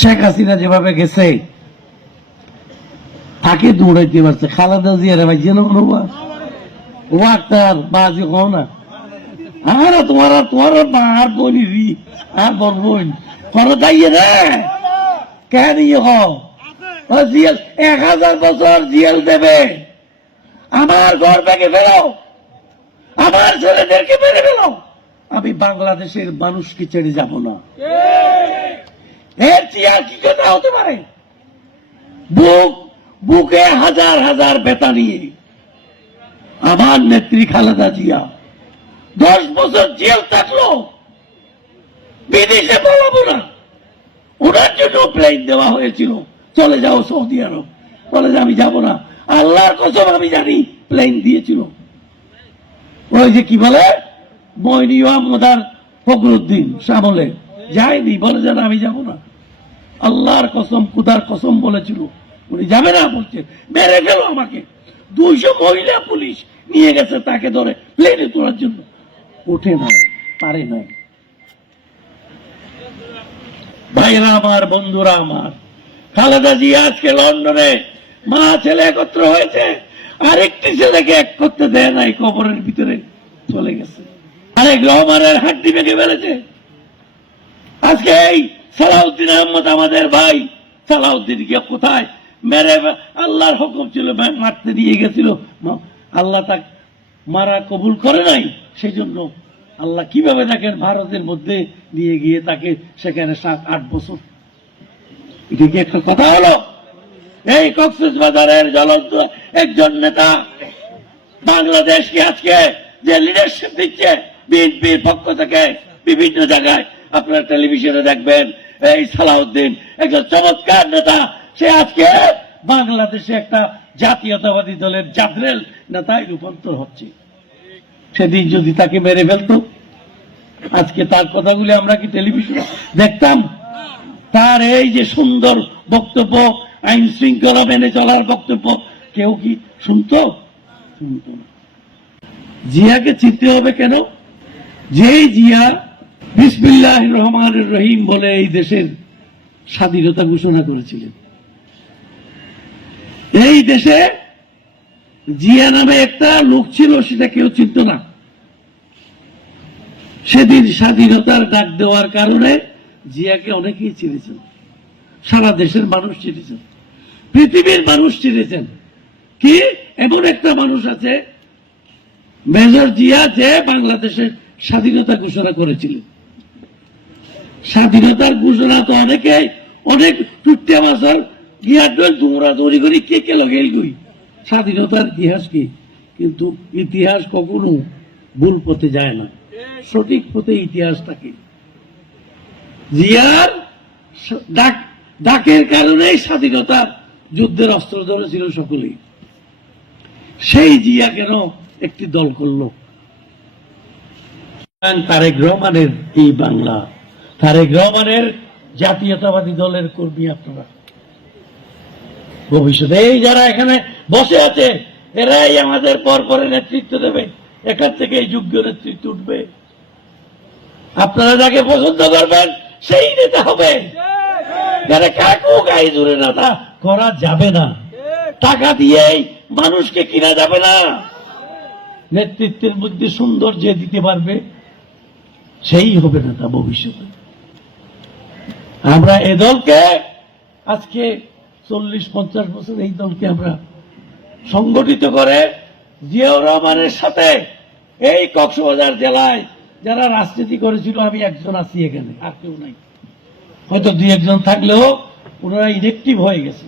শেখ হাসিনা যেভাবে গেছে, তাকে দৌড়াইতে পারছে। খালেদা জিয়ারে ভাই, যেন কোনো ও আক্তার বাজি কো না হও এক হাজার বছর দেবে। আমার ঘর আমার আমি বাংলাদেশের মানুষকে ছেড়ে যাব না। এর চেয়ে আর কি কথা হতে পারে? বুক বুকে হাজার হাজার বেতা নিয়ে। আমার নেত্রী খালেদা জিয়া দশ বছর জেল থাকল বিদেশে বলাবো না। ওনার জন্য প্লেন দেওয়া হয়েছিল চলে যাও সৌদি আরব। বলে আমি যাব না। আল্লাহর কসম আমি জানি প্লেন দিয়েছিল। ওই যে কি বলে? মইনি আহমদার ফখরুদ্দিন শ্যামলে যায়নি বলে যে না, আমি যাব না। আল্লাহর কসম কুদার কসম বলেছিল। উনি যাবে না বলছে মেরে ফেলো আমাকে। দুইশো মহিলা পুলিশ নিয়ে গেছে তাকে ধরে প্লেনে তোলার জন্য। ওঠে নাই, পারে নাই। ভাইরা আমার, বন্ধুরা আমার, খালেদা জি আজকে লন্ডনে, মা, ছেলে একত্র হয়েছে, আরেকটি ছেলেকে এক করতে দেয় নাই, কবরের ভিতরে চলে গেছে। আরেক রহমানের হাড্ডি ভেঙে ফেলেছে। আজকে এই সালাউদ্দিন আহমদ আমাদের ভাই। সালাউদ্দিন গিয়ে কোথায়? মেরে আল্লাহর হুকুম ছিল মারতে নিয়ে গেছিল। আল্লাহ তাকে মারা কবুল করে নাই? সেই জন্য আল্লাহ কীভাবে দেখেন ভারতের মধ্যে নিয়ে গিয়ে তাকে সেখানে সাত, আট বছর এটা কি একটা কথা হলো? এই কক্সেস বাজারের জ্বলন্ত একজন নেতা বাংলাদেশকে আজকে যে লিডারশিপ দিচ্ছে, বিএনপির পক্ষ থেকে বিভিন্ন জায়গায় আপনারা টেলিভিশনে দেখবেন, এই সালাউদ্দিন একজন চমৎকার নেতা। সে আজকে বাংলাদেশে একটা জাতীয়তাবাদী দলের জাদরেল নেতায় রূপান্তর হচ্ছে। সেদিন যদি তাকে মেরে ফেলতো, আজকে তার কথাগুলি আমরা কি টেলিভিশনে দেখতাম? তার এই যে সুন্দর বক্তব্য, আইন শৃঙ্খলা মেনে চলার বক্তব্য, কেউ কি শুনতো? শুনতো না। জিয়াকে চিনতে হবে কেন? যেই জিয়া বিসমিল্লাহ রহমান রহিম বলে এই দেশের স্বাধীনতা ঘোষণা করেছিলেন। এই দেশে জিয়া নামে একটা লোক ছিল, সেটা কেউ চিনত না। সেদিন স্বাধীনতার ডাক দেওয়ার কারণে জিয়াকে অনেকেই চিনেছেন। সারা দেশের মানুষ চিনেছেন। পৃথিবীর মানুষ চিনেছেন। কি? এমন একটা মানুষ আছে, মেজর জিয়া, যে বাংলাদেশের স্বাধীনতা ঘোষণা করেছিলেন। স্বাধীনতার ঘোষণা তো অনেকে অনেক টুটে মাসর গিয়ার ডোল দৌড়া দৌড়ি করি কে কে লগেল করি স্বাধীনতার ইতিহাস কি? কিন্তু ইতিহাস কখনো ভুল পথে যায় না। সঠিক পথে ইতিহাস থাকে। জিয়ার ডাক, ডাকের কারণেই স্বাধীনতা যুদ্ধের অস্ত্র ধরেছিল সকলেই। সেই জিয়া কেন একটি দল করল? তারেক রহমানের এই বাংলা তারেক রহমানের জাতীয়তাবাদী দলের কর্মী আপনারা। ভবিষ্যতে এই যারা এখানে বসে আছে, এরাই আমাদের পর পরে নেতৃত্ব দেবে। এখান থেকে যোগ্য নেতৃত্ব উঠবে। আপনারা যাকে পছন্দ করবেন, সেই নেতা হবে। কাকু গায়ে না, তা করা যাবে না। টাকা দিয়েই মানুষকে কিনা যাবে না। নেতৃত্বের মধ্যে সুন্দর যে দিতে পারবে, সেই হবে নেতা ভবিষ্যতে। আমরা এ দলকে আজকে চল্লিশ, পঞ্চাশ বছর এই দলকে আমরা সংগঠিত করে জিয়াউর রহমানের সাথে এই কক্সবাজার জেলায় যারা রাজনীতি করেছিল, আমি একজন আছি এখানে, আর কেউ নাই। হয়তো দুই একজন থাকলেও ওনারা ইলেকটিভ হয়ে গেছে।